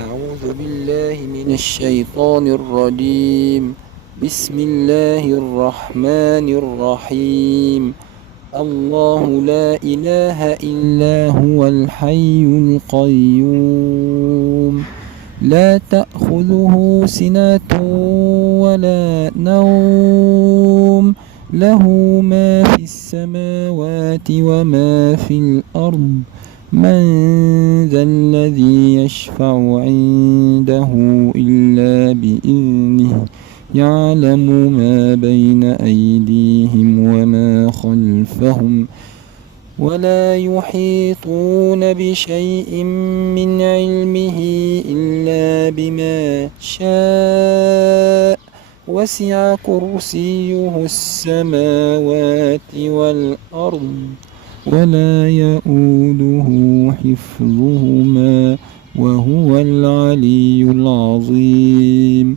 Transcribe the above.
أعوذ بالله من الشيطان الرجيم. بسم الله الرحمن الرحيم. الله لا إله إلا هو الحي القيوم لا تأخذه سنة ولا نوم له ما في السماوات وما في الأرض من ذا الذي يشفع عنده إلا بإذنه يعلم ما بين أيديهم وما خلفهم ولا يحيطون بشيء من علمه إلا بما شاء وسع كرسيه السماوات والأرض ولا يؤوده حفظهما وهو العلي العظيم.